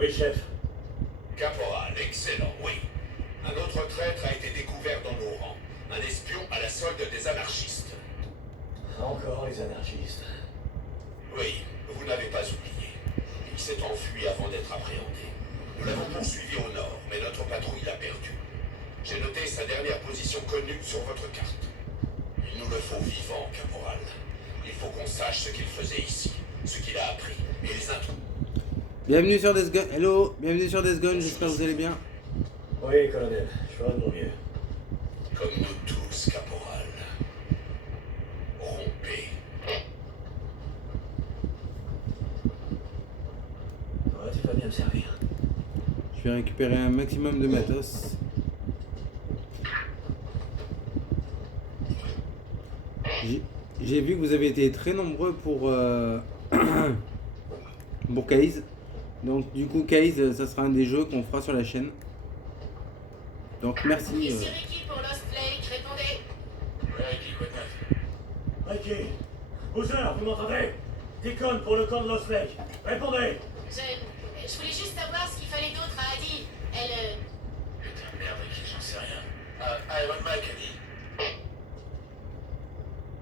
Oui, chef. Caporal, excellent, oui. Un autre traître a été découvert dans nos rangs. Un espion à la solde des anarchistes. Encore les anarchistes. Oui, vous n'avez pas oublié. Il s'est enfui avant d'être appréhendé. Nous l'avons poursuivi au nord, mais notre patrouille l'a perdu. J'ai noté sa dernière position connue sur votre carte. Il nous le faut vivant, caporal. Il faut qu'on sache ce qu'il faisait ici, ce qu'il a appris, et les intrus. Bienvenue sur Death Gun. Hello, bienvenue sur Death Gun, j'espère que vous allez bien. Oui, colonel, je ferai de mon mieux. Comme nous tous, caporal. Rompez. Ouais, tu vas bien me servir. Je vais récupérer un maximum de matos. J'ai vu que vous avez été très nombreux pour Case. Donc du coup Case, ça sera un des jeux qu'on fera sur la chaîne. Donc merci. Ici Ricky pour Lost Lake, répondez. Ouais, Ricky, quoi de neuf? Ricky, Boozer, vous m'entendez? Deacon pour le camp de Lost Lake. Répondez. Je voulais juste savoir ce qu'il fallait d'autre à Adi. Elle... Putain, merde, Ricky, j'en sais rien. Iron Mike a dit.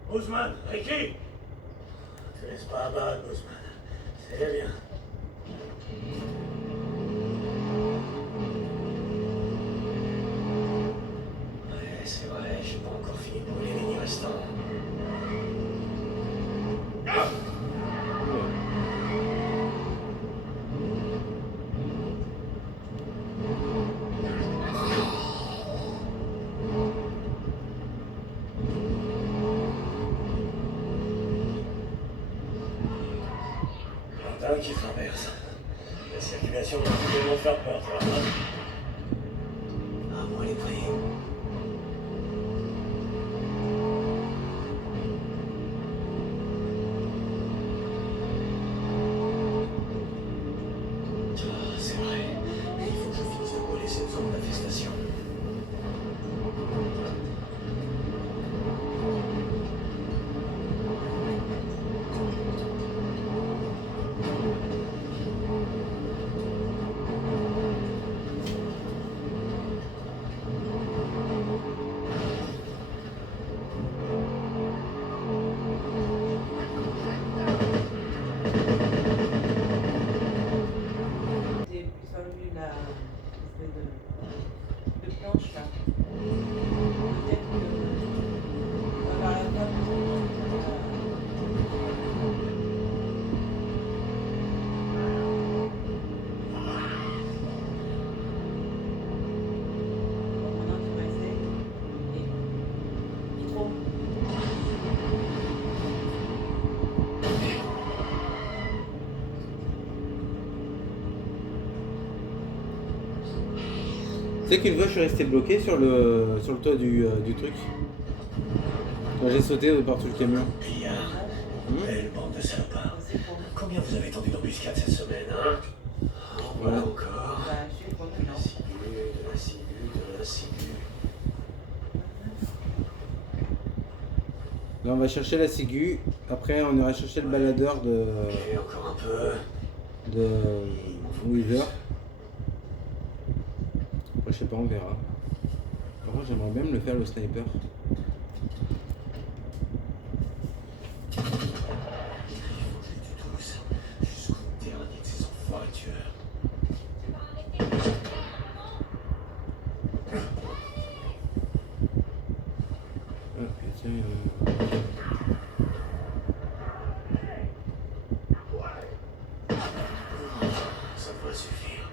Boozman, Ricky. Te laisse pas abattre, Boozman. C'est bien. Ouais, c'est vrai, j'ai pas encore fini pour les lignes restantes. Qui traverse. La circulation doit tellement faire peur, ça va. Ah, moi les prix. Ah, c'est vrai. Il faut que je finisse de coller cette zone d'infestation. Tu sais qu'une fois je suis resté bloqué sur le toit du truc. Quand j'ai sauté par-dessus le camion. Pillard, belle bande de salopards. Combien vous avez tendu d'embuscades cette semaine, hein? Voilà encore. De la ciguë, de la ciguë, de la ciguë. Là on va chercher la ciguë. Après on ira chercher le baladeur de Ok, encore un peu. Weaver. Après je sais pas, on verra. Par contre j'aimerais bien me le faire le sniper. Ça devrait suffire.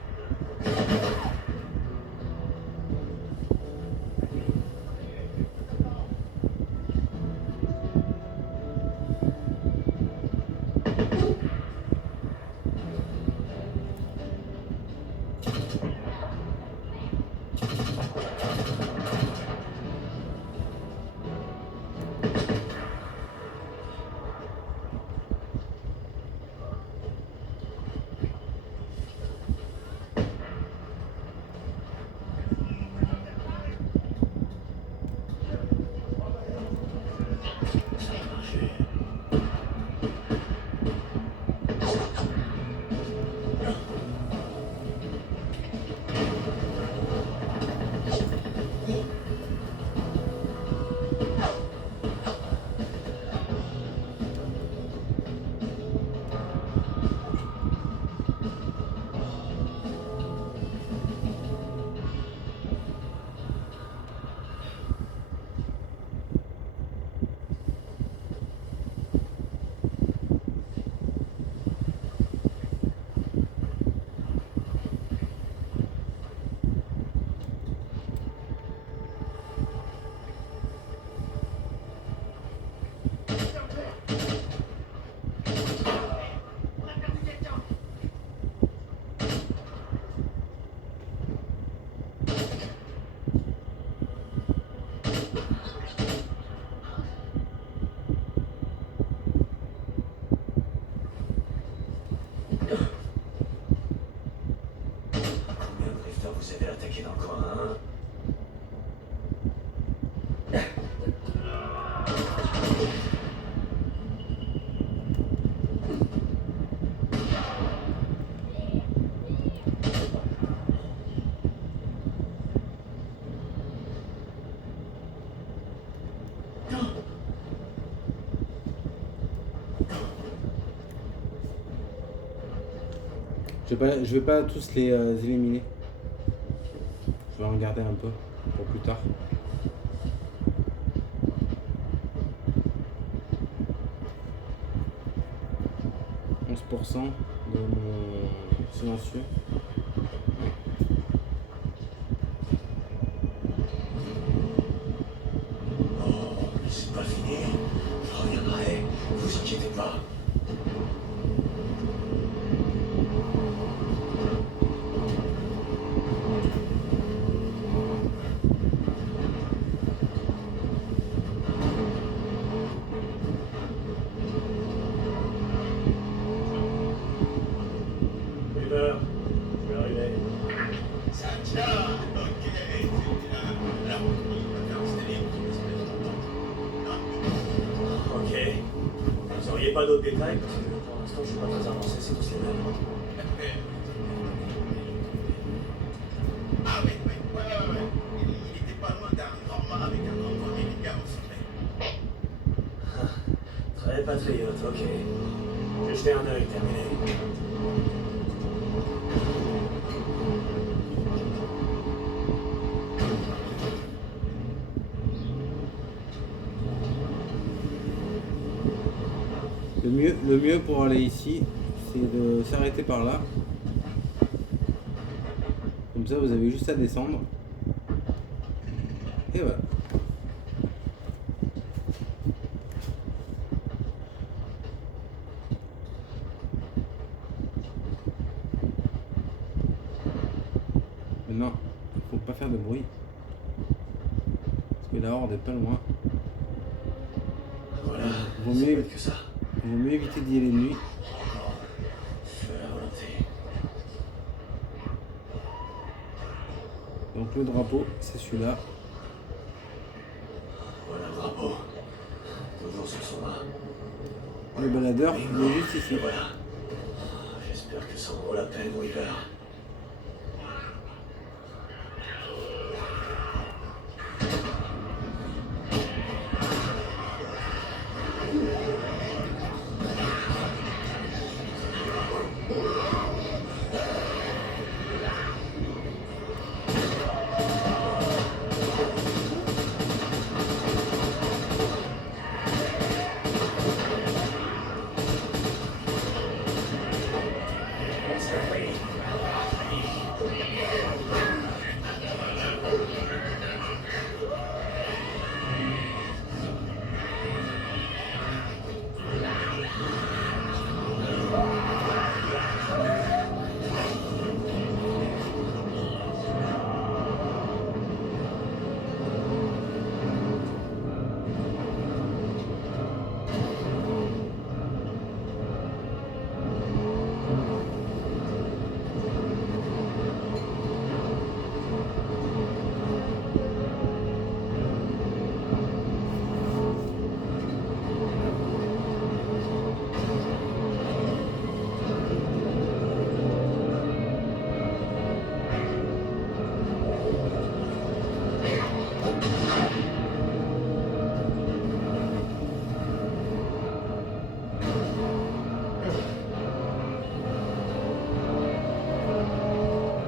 s'est fait attaquer dans le coin, hein? Je vais pas tous les éliminer. Je vais en garder un peu pour plus tard. % de mon silencieux. Oh, c'est pas fini. Je reviendrai. Vous inquiétez pas. Pas d'autres détails parce que pour l'instant je suis pas très avancé, c'est tous les mêmes. Ah oui, ouais. Il était pas loin d'un grand mât avec un convoi militaire au sommet. Très patriote, ok. Je vais jeter un œil, terminé. Le mieux pour aller ici, c'est de s'arrêter par là. Comme ça, vous avez juste à descendre. Et voilà. Maintenant, il faut pas faire de bruit. Parce que la horde est pas loin. Voilà, Vaut mieux que ça. Vaut mieux éviter d'y aller de nuit. Feu à volonté. Donc le drapeau, c'est celui-là. Voilà le drapeau. Toujours sur son main. Le baladeur, il est juste ici. Et voilà. J'espère que ça en vaut la peine, Weaver.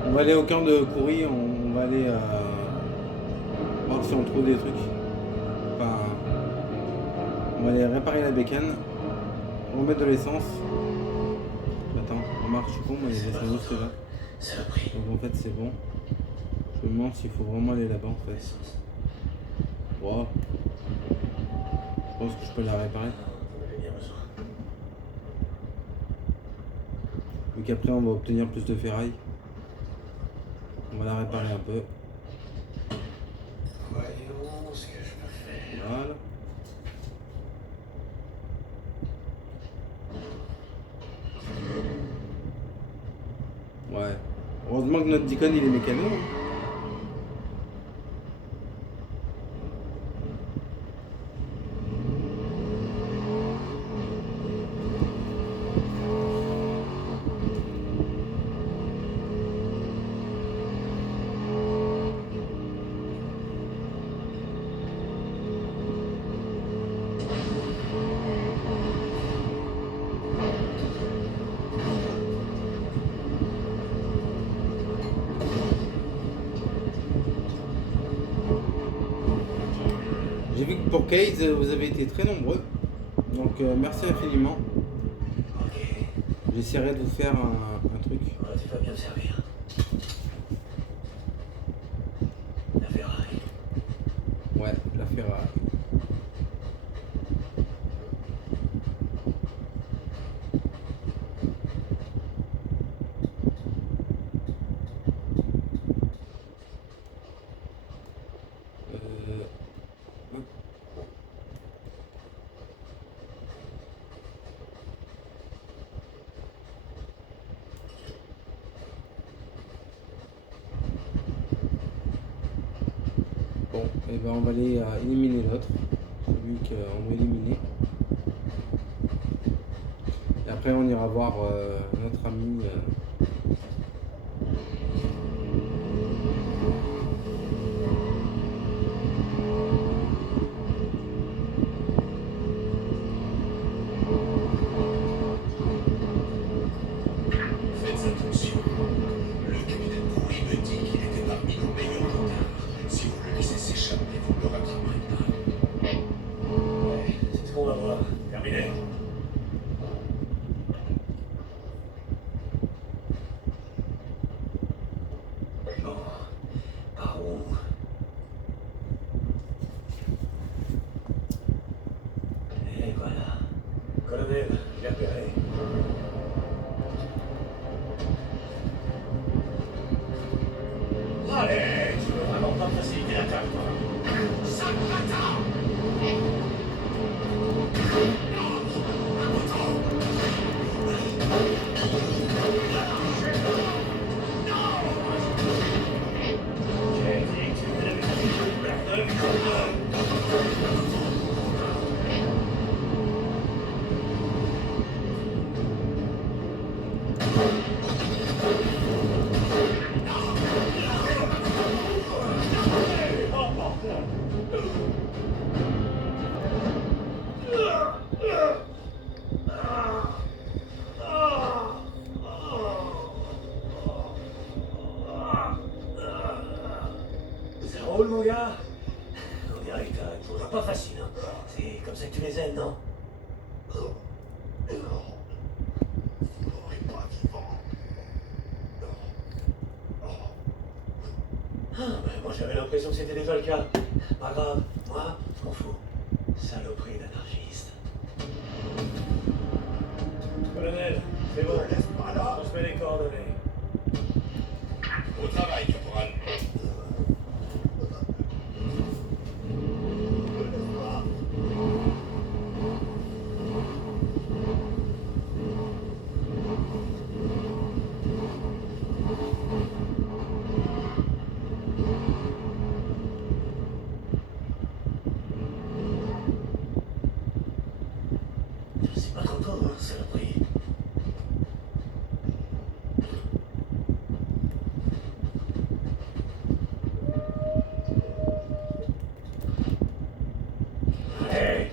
On va aller au camp de Kouri, on va aller voir si on trouve des trucs. Enfin, on va aller réparer la bécane, remettre de l'essence. Attends, remarque, je suis con, mais il y a l'essence juste là. Ça l'a pris. Donc en fait c'est bon. Je me demande s'il faut vraiment aller là-bas en fait. Wow. Je pense que je peux la réparer. On avait bien besoin. Vu qu'après on va obtenir plus de ferraille. On va la réparer un peu. Voyons ce que je peux faire. Voilà. Ouais. Heureusement que notre Deacon il est mécano. vu que pour Case, vous avez été très nombreux. Donc merci infiniment. Ok. J'essaierai de vous faire un truc. Ouais, tu vas bien me servir. La Ferrari. Ouais, la Ferrari. Hop. Bon, et ben on va aller éliminer l'autre. Vu qu'on doit éliminer. Et après on ira voir notre ami. Faites attention. Le capitaine Coury me dit qu'il était parmi nos meilleurs motards. Si vous le laissez s'échapper, vous ne le rattraperez pas. Ouais, c'est ce qu'on va voir. Terminé. Bon. Par où? Et voilà. Colonel, j'ai repéré. Allez, tu veux vraiment pas me faciliter la tâche, toi? J'ai dit que tu me l'avais Ça roule, mon gars? On dirait que t'as une pause pas facile, hein. C'est comme ça que tu les aimes, non? Ah, ben moi j'avais l'impression que c'était déjà le cas. Pas grave, moi, je m'en fous. Saloperie d'anarchiste. Colonel, c'est bon. On se met les coordonnées. Au travail, caporal. C'est pas trop tôt, hein, saloperie. Hey!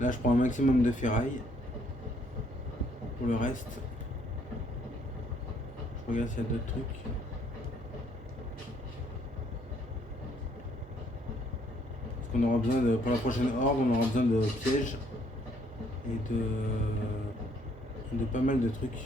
Là je prends un maximum de ferraille. Pour le reste, je regarde s'il y a d'autres trucs. Parce qu'on aura besoin de, pour la prochaine horde, on aura besoin de pièges et de pas mal de trucs.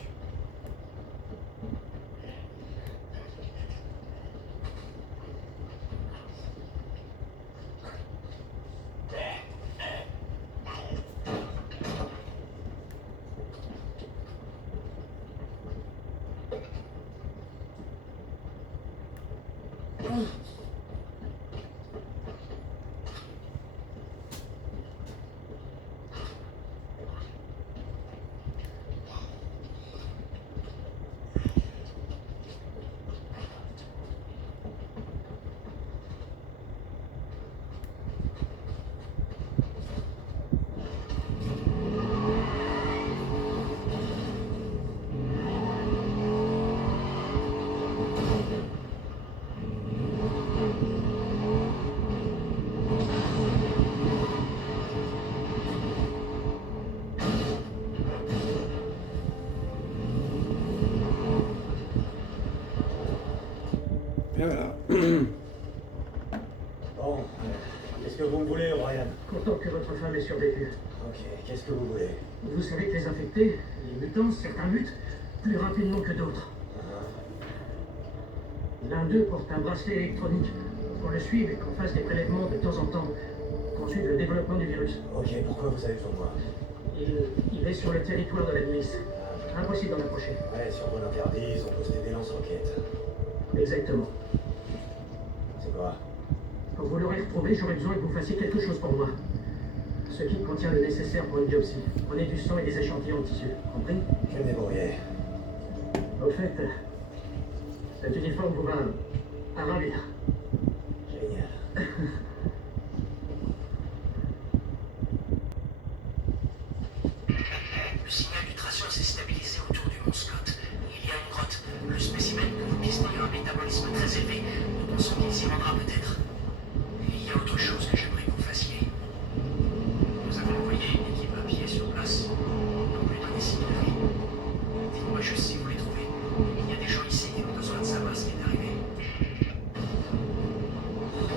Qu'est-ce que vous me voulez, O'Brien? Content que votre femme ait survécu. Ok, qu'est-ce que vous voulez? Vous savez que les infectés, les mutants, certains mutent plus rapidement que d'autres. L'un d'eux porte un bracelet électronique. Qu'on le suive et qu'on fasse des prélèvements de temps en temps. Qu'on suive le développement du virus. Ok, pourquoi vous avez besoin de moi? Il est sur le territoire de la milice. Impossible d'en approcher. Ouais, si on l'interdise, on pose des lance-roquettes. Exactement. C'est quoi? Quand vous l'aurez retrouvé, j'aurai besoin que vous fassiez quelque chose pour moi. Ce qui contient le nécessaire pour une biopsie. Prenez du sang et des échantillons de tissu. Compris? Je vais me débrouiller. Au fait, cet uniforme vous va à ravir. Génial. Le signal du traceur s'est stabilisé autour du mont Scott. Il y a une grotte. Le spécimen que vous pistez a un métabolisme très élevé. Nous pensons qu'il s'y rendra peut-être. Et il y a autre chose que j'aimerais que vous fassiez. Nous avons envoyé une équipe à pied sur place. Non plus d'un signe de vie. Dites-moi juste si vous les trouvez. Il y a des gens ici qui ont besoin de savoir ce qui est arrivé.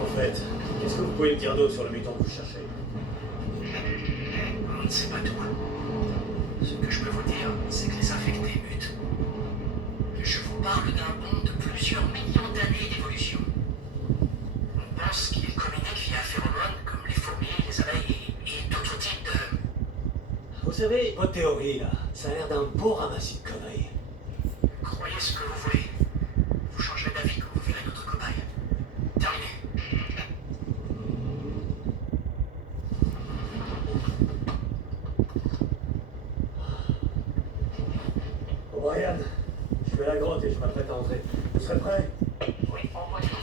En fait, qu'est-ce que vous pouvez me dire d'autre sur le mutant que vous cherchez? On ne sait pas tout. Ce que je peux vous dire, c'est que les infectés mutent. Je vous parle d'un bond de plusieurs millions d'années d'évolution. On pense qu'ils communiquent via phéromones comme les fourmis, les abeilles et d'autres types de... Vous savez, votre théorie, là, ça a l'air d'un beau ramassis de conneries. Croyez ce que vous voulez. Vous changerez d'avis quand vous verrez notre cobaye. Terminé. O'Brien, je suis à la grotte et je m'apprête à entrer. Vous serez prêt? Oui, envoyez-le.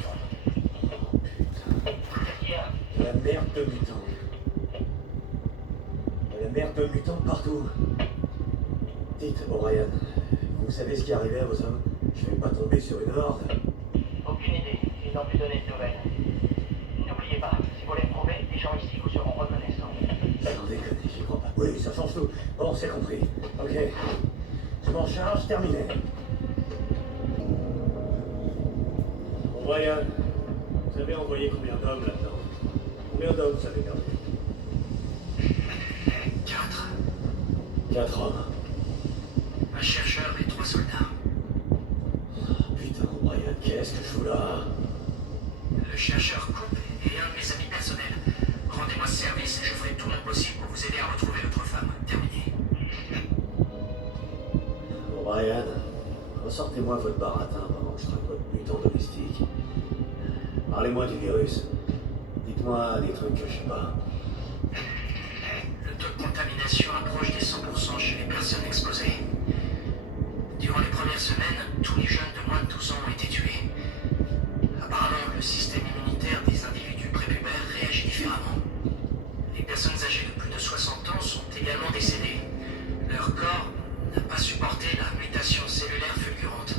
Qu'est-ce qu'il y a? De la merde de mutants. De la merde de mutants partout. Dites, O'Brien, vous savez ce qui est arrivé à vos hommes? Je vais pas tomber sur une horde. Aucune idée. Ils n'ont plus donné de nouvelles. N'oubliez pas, si vous les retrouvez, les gens ici vous seront reconnaissants. Sans déconner, j'y crois pas. Oui, ça change tout. Bon, c'est compris. Ok. Je m'en charge, terminé. O'Brien, vous avez envoyé combien d'hommes là-dedans? Combien d'hommes vous avez perdu? 4. 4 hommes. Un chercheur et 3 soldats. Putain, O'Brien, qu'est-ce que je fous là? Le chercheur coupe et un de mes amis personnels. Rendez-moi ce service et je ferai tout mon possible pour vous aider à retrouver votre femme. Terminé. O'Brien, ressortez-moi votre baratin pendant que je traque votre mutant domestique. Parlez-moi du virus. Dites-moi des trucs que je sais pas. Le taux de contamination approche des 100% chez les personnes exposées. Durant les premières semaines, tous les jeunes de moins de 12 ans ont été tués. Apparemment, le système immunitaire des individus prépubères réagit différemment. Les personnes âgées de plus de 60 ans sont également décédées. Leur corps n'a pas supporté la mutation cellulaire fulgurante.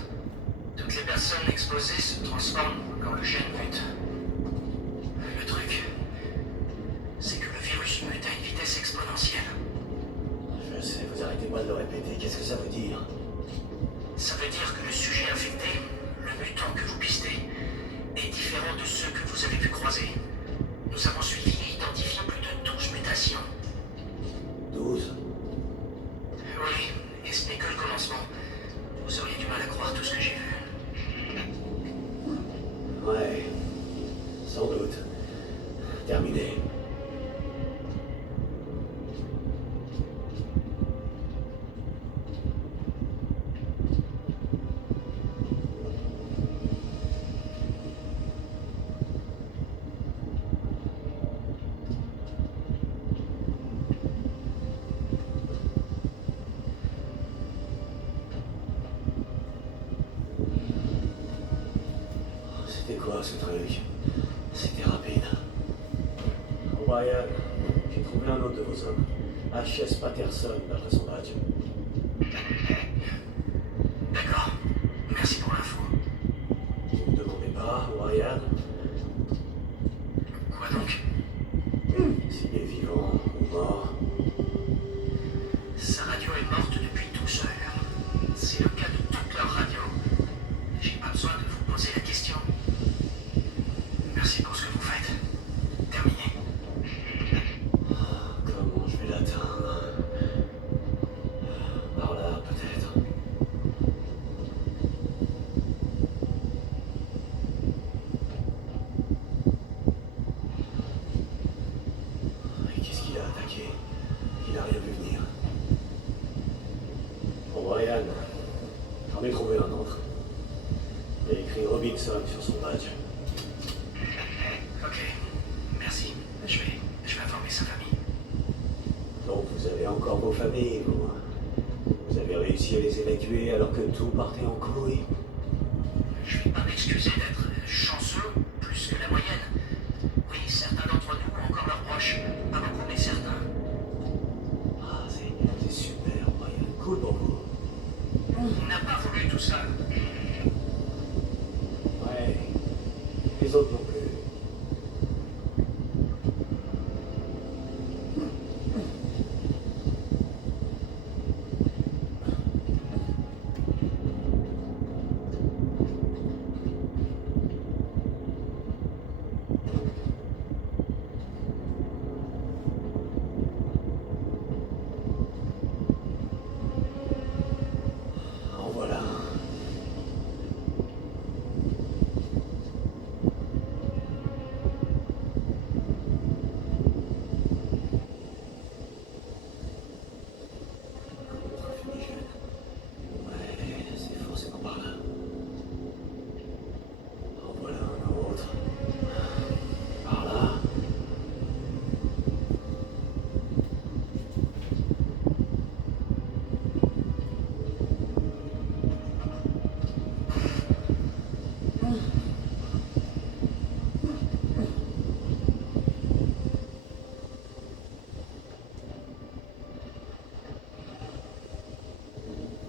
Toutes les personnes exposées se transforment quand le gène mute. Le truc, c'est que le virus mute à une vitesse exponentielle. Je sais, vous arrêtez pas de le répéter. Qu'est-ce que ça veut dire? Ça veut dire que le sujet infecté, le mutant que vous pistez, est différent de ceux que vous avez pu croiser. Nous avons suivi et identifié plus de 12 mutations. 12. Oui, et ce n'est que le commencement. Vous auriez du mal à croire tout ce que j'ai vu. Ouais. Sans doute. Terminé. C'était quoi ce truc? C'était rapide. O'Brien, j'ai trouvé un autre de vos hommes. H.S. Patterson, d'après son badge. D'accord. Merci pour l'info. Vous ne me demandez pas, O'Brien, Quoi donc? s'il est vivant ou mort. Sa radio est morte depuis 12 heures. C'est le cas de toute leur radio. J'ai pas besoin de vous poser la question. Merci pour ce que vous faites. Terminé. Robinson sur son badge. Ok, merci. Je vais informer sa famille. Donc vous avez encore vos familles, vous. Vous avez réussi à les évacuer alors que tout partait en couille. Je vais pas m'excuser d'être chanceux plus que la moyenne. Oui, certains d'entre nous ont encore leurs proches. Pas beaucoup, mais certains. Ah, c'est super, Brian. Cool pour vous. On n'a pas voulu tout ça. Ouais. Les autres non plus. En voilà. Ouais, c'est forcément par là. En voilà un autre. Par là.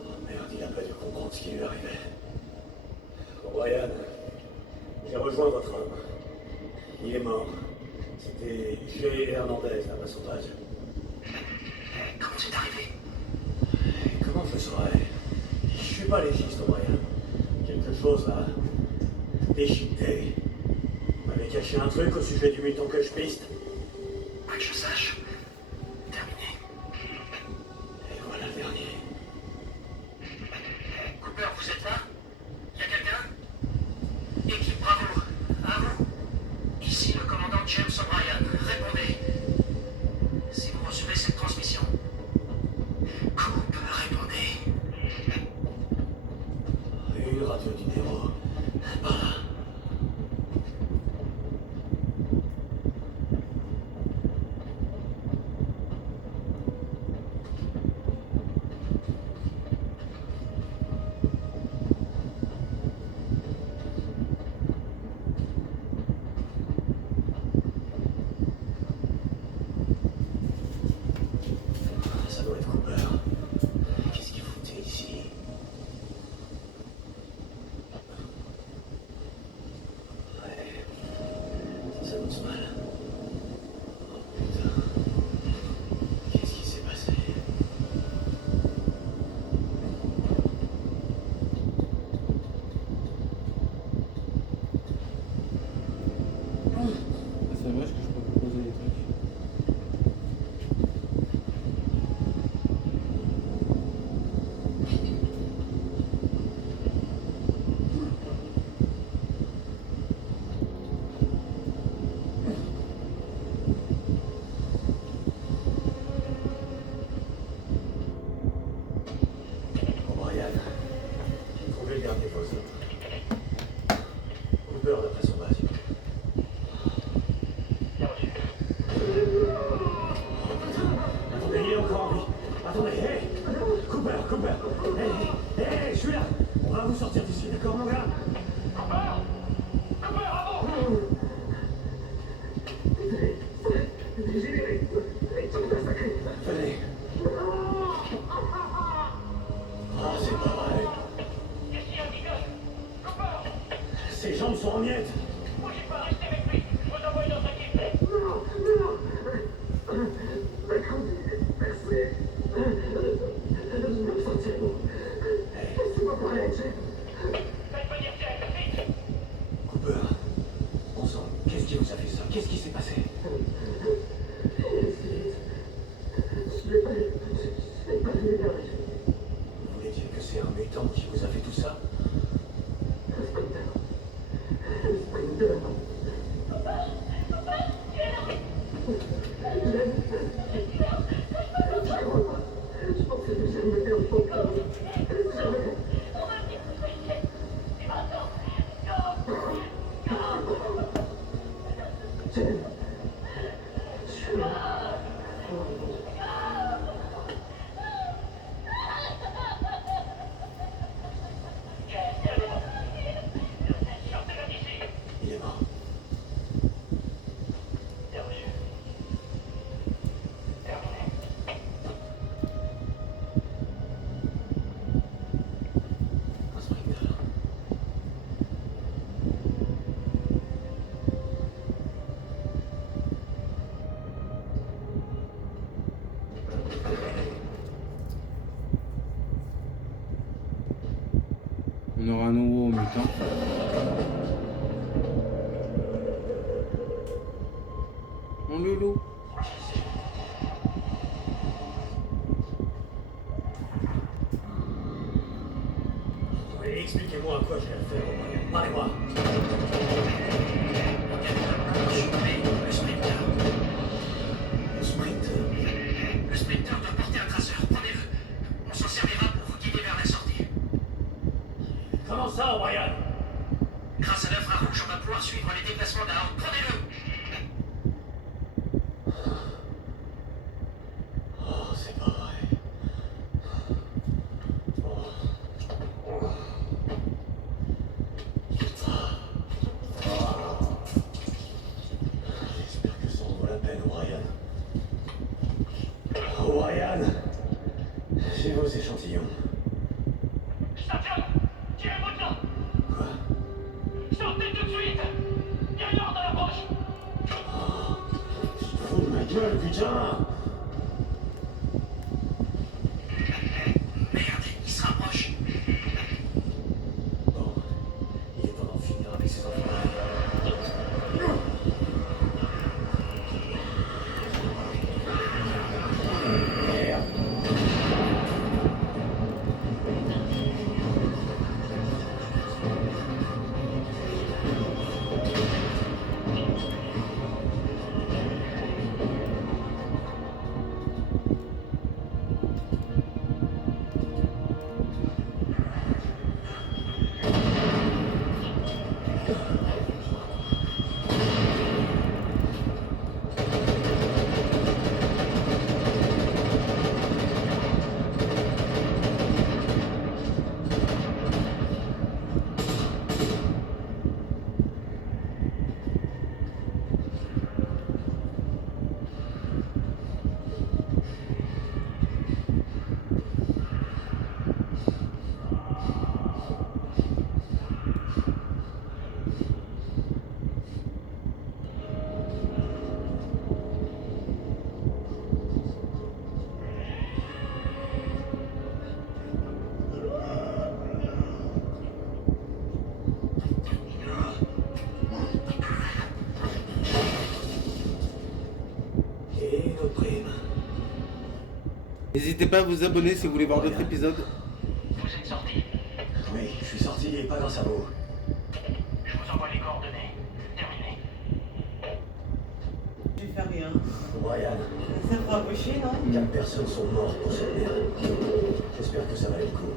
Oh merde, il a pas dû comprendre ce qui lui arrivait. Bon, Brian, j'ai rejoint votre homme. Il est mort. C'était G. Hernandez, là-bas son badge. Comment c'est arrivé? Et comment je le saurais? Je suis pas légiste, Brian. Quelque chose a déchiqueté. Vous m'avez caché un truc au sujet du mutant que je piste. Pas que je sache. Terminé. Et voilà le dernier. Cooper, vous êtes là? Y a quelqu'un? Équipe Bravo, à vous. Ici le commandant James O'Brien. Répondez. Si vous recevez cette transmission. Coupe, répondez. Une radio du héros. Par là. Ça doit être Cooper. Qu'est-ce qu'il foutait ici? Ouais. Ça annonce mal. Oh putain. Qu'est-ce qui s'est passé? C'est dommage que je peux pas poser des trucs. Bon, Brian, j'ai trouvé le dernier poste. Cooper d'après son badge. Oh putain, attendez, il est encore en vie. Attendez, hey! Cooper! Hey, je suis là! On va vous sortir d'ici, d'accord, mon gars? Venez. Ah, c'est pas vrai. Ses jambes sont en miettes. Cooper, bon sang, qu'est-ce qui vous a fait ça? Qu'est-ce qui s'est passé? Vous voulez dire que c'est un mutant qui vous a fait tout ça? Il est mort. Bien reçu. Terminé. Un sprinter. On aura un nouveau mutant. Mon loulou. Oui, expliquez-moi à quoi j'ai affaire, O'Brien. Parlez-moi. Le sprinter. Le sprinter. Le sprinter doit porter un traceur. Prenez-le. On s'en servira pour vous guider vers la sortie. Comment ça, O'Brien? Grâce à l'infrarouge, on va pouvoir suivre les déplacements d'Harold. Prenez-le. Oh, c'est pas vrai. J'espère que ça en vaut la peine, O'Brien. O'Brien, j'ai vos échantillons. Station, tirez-vous de là. Quoi? Sortez tout de suite. Il y a une ordre à la poche. Fous de ma gueule, putain! Merde, il se rapproche. Bon, il est temps d'en finir avec ces enfants. Merde. Et notre prime. N'hésitez pas à vous abonner si vous voulez voir d'autres épisodes. Vous êtes sortis. Oui, je suis sorti et pas grâce à vous. Je vous envoie les coordonnées. Terminé. Je vais faire rien. O'Brien, Ça me rapprocher, non? 4 personnes sont mortes pour cette merde. J'espère que ça valait le coup.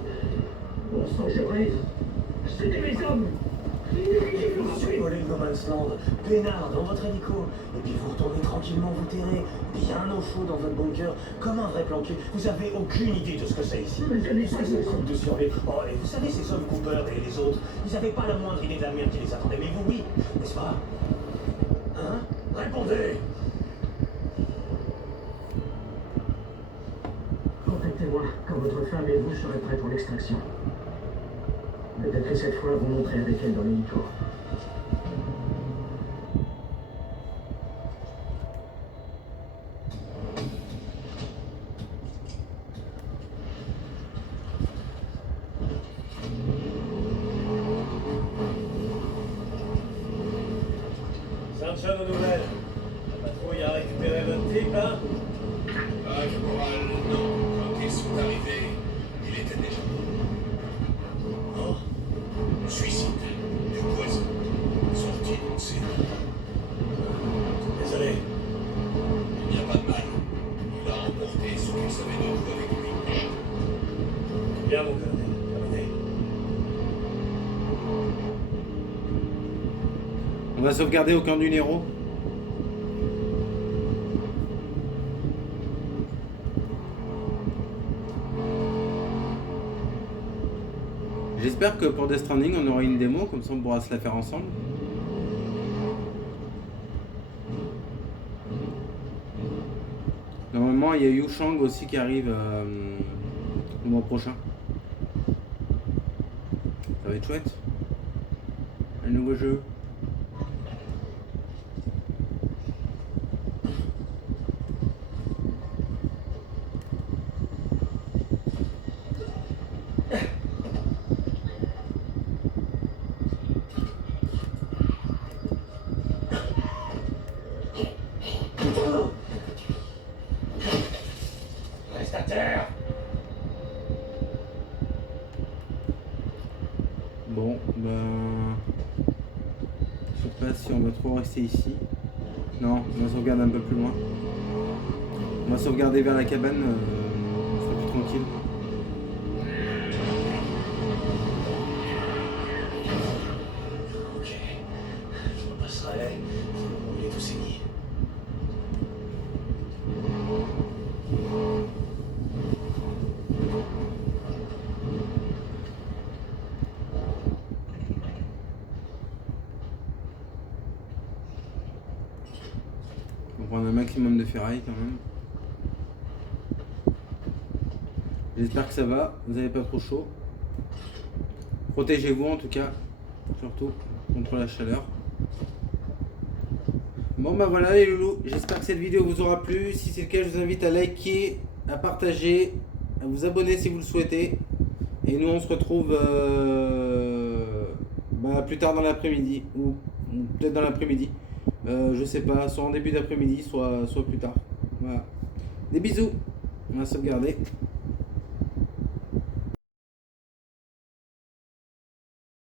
Bon sang, c'est vrai. C'était mes hommes. Et vous avez volé le No Man's Land, peinard dans votre hélico, et puis vous retournez tranquillement vous terrer, bien au chaud dans votre bunker, comme un vrai planqué. Vous avez aucune idée de ce que c'est ici. Mais je n'ai pas C'est de un coup de survie. Oh, et vous savez, ces hommes Cooper et les autres, ils n'avaient pas la moindre idée de la merde qui les attendait. Mais vous, oui, n'est-ce pas? Hein? Répondez! Contactez-moi quand votre femme et vous serez prêts pour l'extraction. Peut-être que cette fois, vous monterez avec elle dans l'hélico. Simpson aux nouvelles. La patrouille a récupéré votre type, hein? Ah, caporal, non. Quand ils sont arrivés, il était déjà mort. Oh, Suicide, du poison, sorti d'une scène. désolé. Il n'y a pas de mal. Il a emporté ce qu'il savait de nous avec lui. Bien, mon colonel. Terminé. On va sauvegarder au camp du Nero. J'espère que pour Death Stranding on aura une démo, comme ça on pourra se la faire ensemble. Normalement il y a Yu Shang aussi qui arrive le mois prochain. Ça va être chouette. Un nouveau jeu. Reste à terre. Bon, ben... Je sais pas si on va trop rester ici. Non, on va sauvegarder un peu plus loin. On va sauvegarder vers la cabane, on sera plus tranquille. Ok. Je repasserai. Il est tout saigné. On va prendre un maximum de ferraille quand même. J'espère que ça va, vous n'avez pas trop chaud. Protégez-vous en tout cas, surtout contre la chaleur. Bon bah voilà les loulous, j'espère que cette vidéo vous aura plu. Si c'est le cas, je vous invite à liker, à partager, à vous abonner si vous le souhaitez. Et nous on se retrouve plus tard dans l'après-midi, ou peut-être dans l'après-midi. Je sais pas, soit en début d'après-midi, soit plus tard. Voilà. Des bisous, on va sauvegarder.